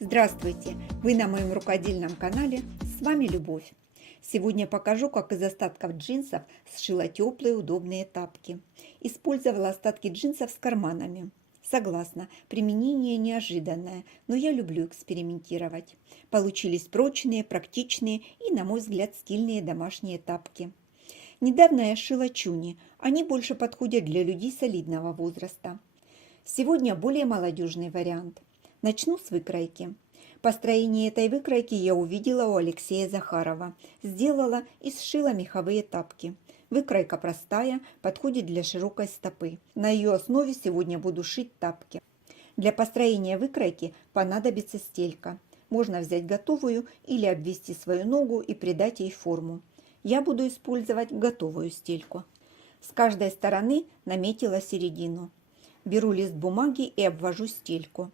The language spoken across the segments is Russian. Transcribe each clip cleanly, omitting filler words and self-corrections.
Здравствуйте! Вы на моем рукодельном канале, с вами Любовь. Сегодня покажу, как из остатков джинсов сшила теплые удобные тапки. Использовала остатки джинсов с карманами. Согласна, применение неожиданное, но я люблю экспериментировать. Получились прочные, практичные и, на мой взгляд, стильные домашние тапки. Недавно я шила чуни, они больше подходят для людей солидного возраста. Сегодня более молодежный вариант. Начну с выкройки. Построение этой выкройки я увидела у Алексея Захарова. Сделала и сшила меховые тапки. Выкройка простая, подходит для широкой стопы. На ее основе сегодня буду шить тапки. Для построения выкройки понадобится стелька. Можно взять готовую или обвести свою ногу и придать ей форму. Я буду использовать готовую стельку. С каждой стороны наметила середину. Беру лист бумаги и обвожу стельку.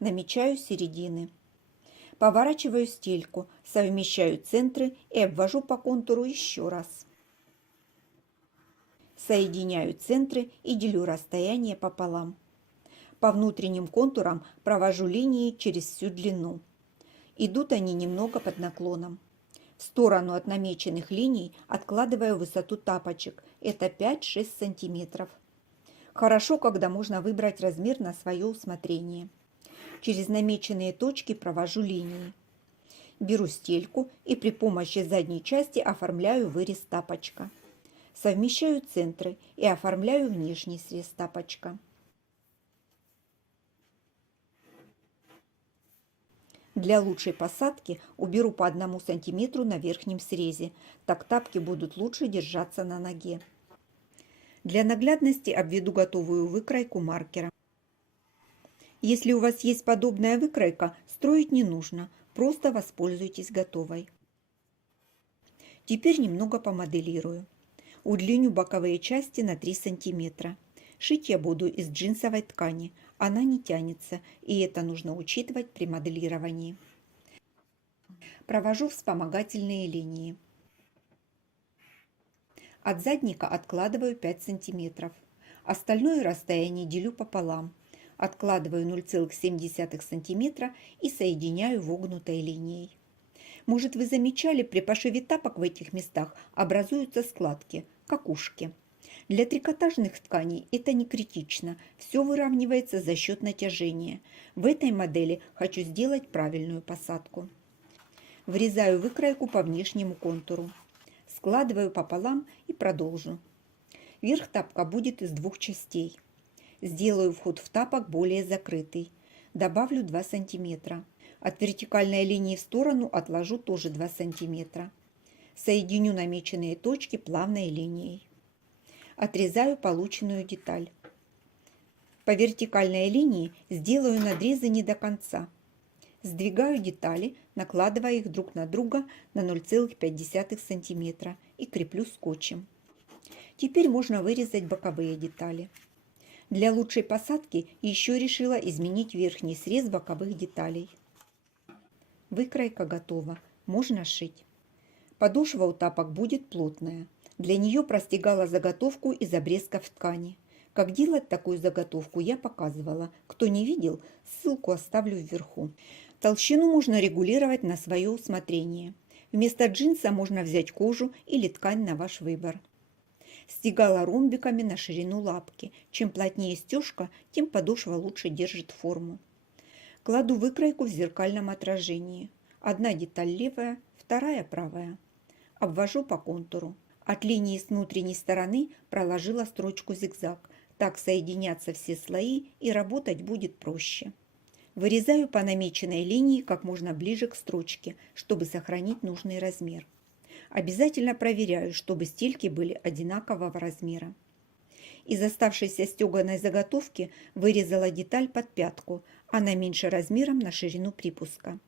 Намечаю середины. Поворачиваю стельку, совмещаю центры и обвожу по контуру еще раз. Соединяю центры и делю расстояние пополам. По внутренним контурам провожу линии через всю длину. Идут они немного под наклоном. В сторону от намеченных линий откладываю высоту тапочек, это 5-6 см. Хорошо, когда можно выбрать размер на свое усмотрение. Через намеченные точки провожу линии. Беру стельку и при помощи задней части оформляю вырез тапочка. Совмещаю центры и оформляю внешний срез тапочка. Для лучшей посадки уберу по 1 см на верхнем срезе, так тапки будут лучше держаться на ноге. Для наглядности обведу готовую выкройку маркером. Если у вас есть подобная выкройка, строить не нужно, просто воспользуйтесь готовой. Теперь немного помоделирую. Удлиню боковые части на 3 см. Шить я буду из джинсовой ткани, она не тянется, и это нужно учитывать при моделировании. Провожу вспомогательные линии. От задника откладываю 5 см. Остальное расстояние делю пополам. Откладываю 0,7 см и соединяю вогнутой линией. Может, вы замечали, при пошиве тапок в этих местах образуются складки, как ушки. Для трикотажных тканей это не критично, все выравнивается за счет натяжения. В этой модели хочу сделать правильную посадку. Врезаю выкройку по внешнему контуру. Складываю пополам и продолжу. Верх тапка будет из 2 частей. Сделаю вход в тапок более закрытый. Добавлю 2 см. От вертикальной линии в сторону отложу тоже 2 см. Соединю намеченные точки плавной линией. Отрезаю полученную деталь. По вертикальной линии сделаю надрезы не до конца. Сдвигаю детали, накладывая их друг на друга на 0,5 см и креплю скотчем. Теперь можно вырезать боковые детали. Для лучшей посадки еще решила изменить верхний срез боковых деталей. Выкройка готова, можно шить. Подошва у тапок будет плотная. Для нее простегала заготовку из обрезков ткани. Как делать такую заготовку, я показывала. Кто не видел, ссылку оставлю вверху. Толщину можно регулировать на свое усмотрение. Вместо джинса можно взять кожу или ткань на ваш выбор. Стегала ромбиками на ширину лапки. Чем плотнее стежка, тем подошва лучше держит форму. Кладу выкройку в зеркальном отражении. Одна деталь левая, вторая правая. Обвожу по контуру. От линии с внутренней стороны проложила строчку зигзаг. Так соединятся все слои и работать будет проще. Вырезаю по намеченной линии как можно ближе к строчке, чтобы сохранить нужный размер. Обязательно проверяю, чтобы стельки были одинакового размера. Из оставшейся стеганой заготовки вырезала деталь под пятку, она меньше размером на ширину припуска.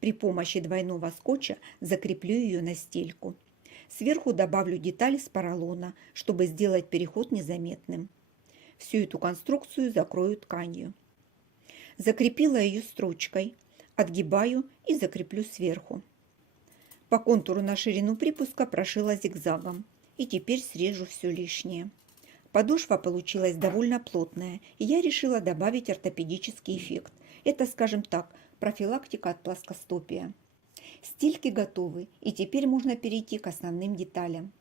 При помощи двойного скотча закреплю ее на стельку. Сверху добавлю деталь с поролона, чтобы сделать переход незаметным. Всю эту конструкцию закрою тканью. Закрепила ее строчкой, отгибаю и закреплю сверху. По контуру на ширину припуска прошила зигзагом. И теперь срежу все лишнее. Подошва получилась довольно плотная, и я решила добавить ортопедический эффект. Это, скажем так, Профилактика от плоскостопия. Стельки готовы, и теперь можно перейти к основным деталям.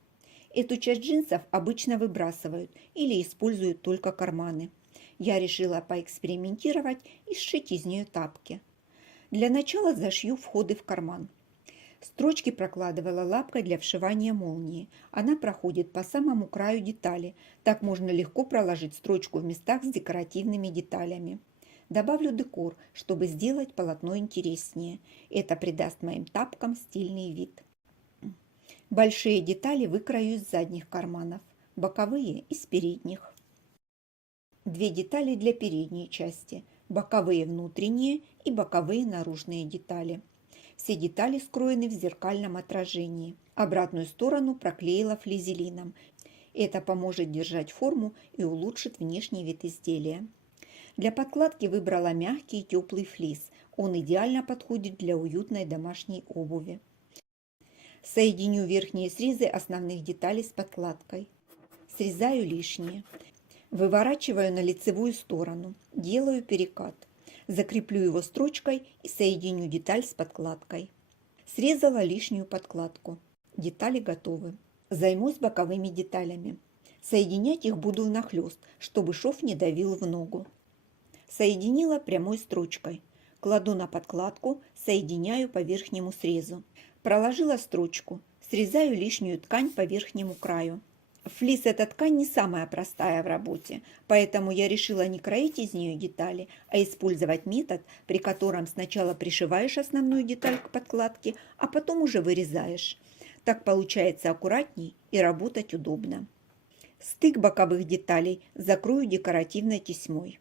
Эту часть джинсов обычно выбрасывают или используют только карманы. Я решила поэкспериментировать и сшить из нее тапки. Для начала зашью входы в карман. Строчки прокладывала лапкой для вшивания молнии. Она проходит по самому краю детали. Так можно легко проложить строчку в местах с декоративными деталями. Добавлю декор, чтобы сделать полотно интереснее. Это придаст моим тапкам стильный вид. Большие детали выкрою из задних карманов, боковые из передних. Две детали для передней части, боковые внутренние и боковые наружные детали. Все детали скроены в зеркальном отражении. Обратную сторону проклеила флизелином. Это поможет держать форму и улучшит внешний вид изделия. Для подкладки выбрала мягкий и теплый флис. Он идеально подходит для уютной домашней обуви. Соединю верхние срезы основных деталей с подкладкой. Срезаю лишнее. Выворачиваю на лицевую сторону. Делаю перекат. Закреплю его строчкой и соединю деталь с подкладкой. Срезала лишнюю подкладку. Детали готовы. Займусь боковыми деталями. Соединять их буду внахлёст, чтобы шов не давил в ногу. Соединила прямой строчкой. Кладу на подкладку, соединяю по верхнему срезу. Проложила строчку. Срезаю лишнюю ткань по верхнему краю. Флис – эта ткань не самая простая в работе, поэтому я решила не кроить из нее детали, а использовать метод, при котором сначала пришиваешь основную деталь к подкладке, а потом уже вырезаешь. Так получается аккуратней и работать удобно. Стык боковых деталей закрою декоративной тесьмой.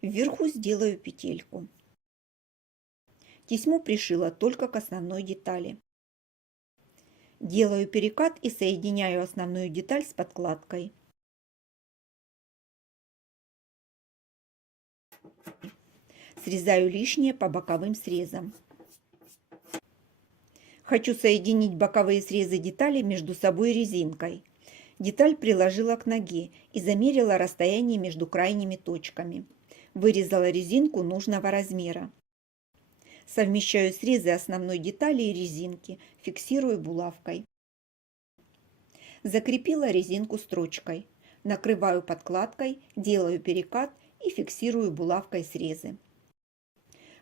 Вверху сделаю петельку. Тесьму пришила только к основной детали. Делаю перекат и соединяю основную деталь с подкладкой. Срезаю лишнее по боковым срезам. Хочу соединить боковые срезы деталей между собой резинкой. Деталь приложила к ноге и замерила расстояние между крайними точками. Вырезала резинку нужного размера. Совмещаю срезы основной детали и резинки, фиксирую булавкой. Закрепила резинку строчкой. Накрываю подкладкой, делаю перекат и фиксирую булавкой срезы.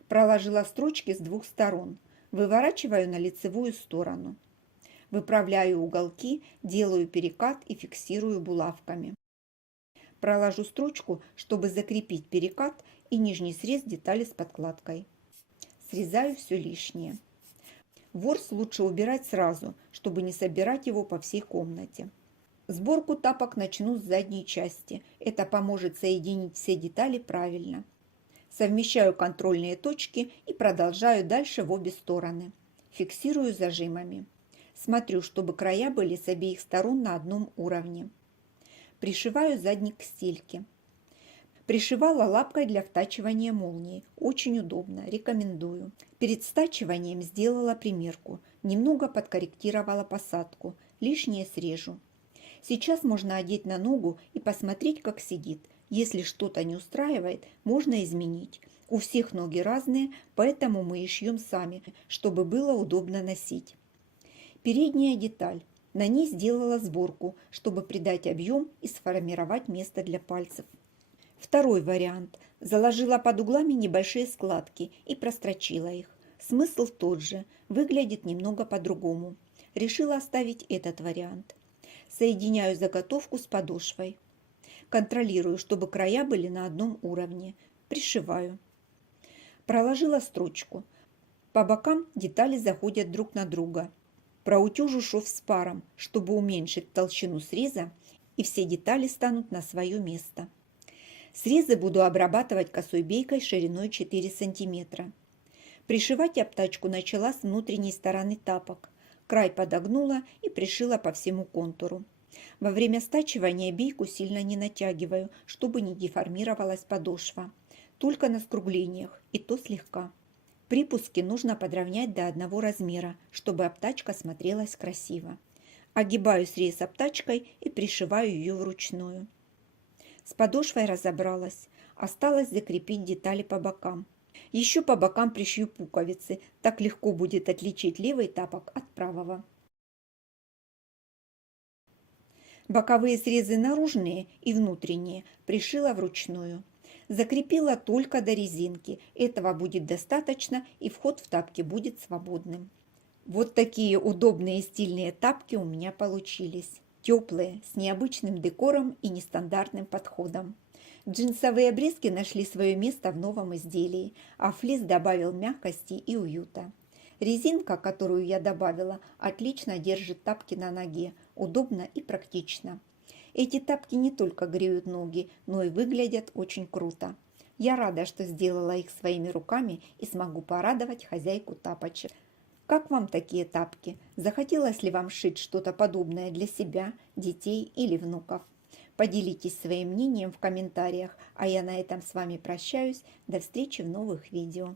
Проложила строчки с двух сторон. Выворачиваю на лицевую сторону. Выправляю уголки, делаю перекат и фиксирую булавками. Проложу строчку, чтобы закрепить перекат и нижний срез детали с подкладкой. Срезаю все лишнее. Ворс лучше убирать сразу, чтобы не собирать его по всей комнате. Сборку тапок начну с задней части. Это поможет соединить все детали правильно. Совмещаю контрольные точки и продолжаю дальше в обе стороны. Фиксирую зажимами. Смотрю, чтобы края были с обеих сторон на одном уровне. Пришиваю задник к стельке. Пришивала лапкой для втачивания молнии. Очень удобно, рекомендую. Перед стачиванием сделала примерку. Немного подкорректировала посадку. Лишнее срежу. Сейчас можно одеть на ногу и посмотреть, как сидит. Если что-то не устраивает, можно изменить. У всех ноги разные, поэтому мы и шьем сами, чтобы было удобно носить. Передняя деталь. На ней сделала сборку, чтобы придать объем и сформировать место для пальцев. Второй вариант. Заложила под углами небольшие складки и прострочила их. Смысл тот же, выглядит немного по-другому. Решила оставить этот вариант. Соединяю заготовку с подошвой. Контролирую, чтобы края были на одном уровне. Пришиваю. Проложила строчку. По бокам детали заходят друг на друга. Проутюжу шов с паром, чтобы уменьшить толщину среза, и все детали станут на свое место. Срезы буду обрабатывать косой бейкой шириной 4 см. Пришивать обтачку начала с внутренней стороны тапок. Край подогнула и пришила по всему контуру. Во время стачивания бейку сильно не натягиваю, чтобы не деформировалась подошва. Только на скруглениях, и то слегка. Припуски нужно подровнять до одного размера, чтобы обтачка смотрелась красиво. Огибаю срез обтачкой и пришиваю ее вручную. С подошвой разобралась. Осталось закрепить детали по бокам. Еще по бокам пришью пуговицы, так легко будет отличить левый тапок от правого. Боковые срезы наружные и внутренние пришила вручную. Закрепила только до резинки, этого будет достаточно и вход в тапки будет свободным. Вот такие удобные и стильные тапки у меня получились. Теплые, с необычным декором и нестандартным подходом. Джинсовые обрезки нашли свое место в новом изделии, а флис добавил мягкости и уюта. Резинка, которую я добавила, отлично держит тапки на ноге, удобно и практично. Эти тапки не только греют ноги, но и выглядят очень круто. Я рада, что сделала их своими руками и смогу порадовать хозяйку тапочек. Как вам такие тапки? Захотелось ли вам шить что-то подобное для себя, детей или внуков? Поделитесь своим мнением в комментариях, а я на этом с вами прощаюсь. До встречи в новых видео.